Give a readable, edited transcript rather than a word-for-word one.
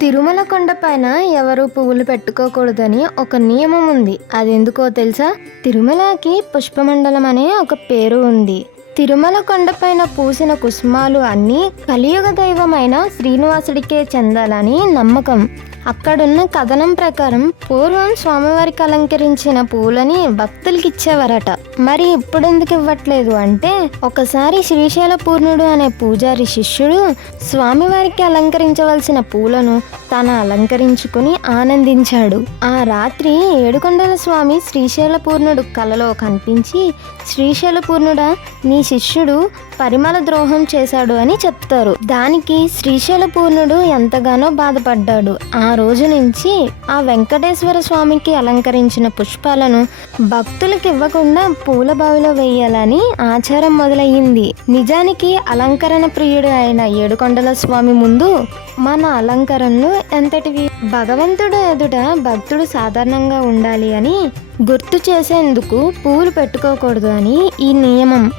తిరుమల కొండపైన ఎవరు పువ్వులు పెట్టుకోకూడదని ఒక నియమం ఉంది. అది ఎందుకో తెలుసా? తిరుమలకి పుష్పమండలం అనే ఒక పేరు ఉంది. తిరుమల కొండపైన పూసిన కుసుమాలు అన్నీ కలియుగ దైవమైన శ్రీనివాసుడికే చెందాలని నమ్మకం. అక్కడున్న కథనం ప్రకారం పూర్వం స్వామివారికి అలంకరించిన పూలని భక్తులకి ఇచ్చేవారట. మరి ఇప్పుడెందుకు ఇవ్వట్లేదు అంటే, ఒకసారి శ్రీశైల పూర్ణుడు అనే పూజారి శిష్యుడు స్వామివారికి అలంకరించవలసిన పూలను తను అలంకరించుకుని ఆనందించాడు. ఆ రాత్రి ఏడుకొండల స్వామి శ్రీశైల పూర్ణుడు కలలో కనిపించి, శ్రీశైల పూర్ణుడా, నీ శిష్యుడు పరిమళ ద్రోహం చేశాడు అని చెప్తారు. దానికి శ్రీశైల పూర్ణుడు ఎంతగానో బాధపడ్డాడు. ఆ రోజు నుంచి ఆ వెంకటేశ్వర స్వామికి అలంకరించిన పుష్పాలను భక్తులకు ఇవ్వకుండా పూల బావిలో వేయాలని ఆచారం మొదలయ్యింది. నిజానికి అలంకరణ ప్రియుడు అయిన ఏడుకొండల స్వామి ముందు మన అలంకరణలు ఎంతటివి? భగవంతుడు ఎదుట భక్తుడు సాధారణంగా ఉండాలి అని గుర్తు చేసేందుకు పూలు పెట్టుకోకూడదు అని ఈ నియమం.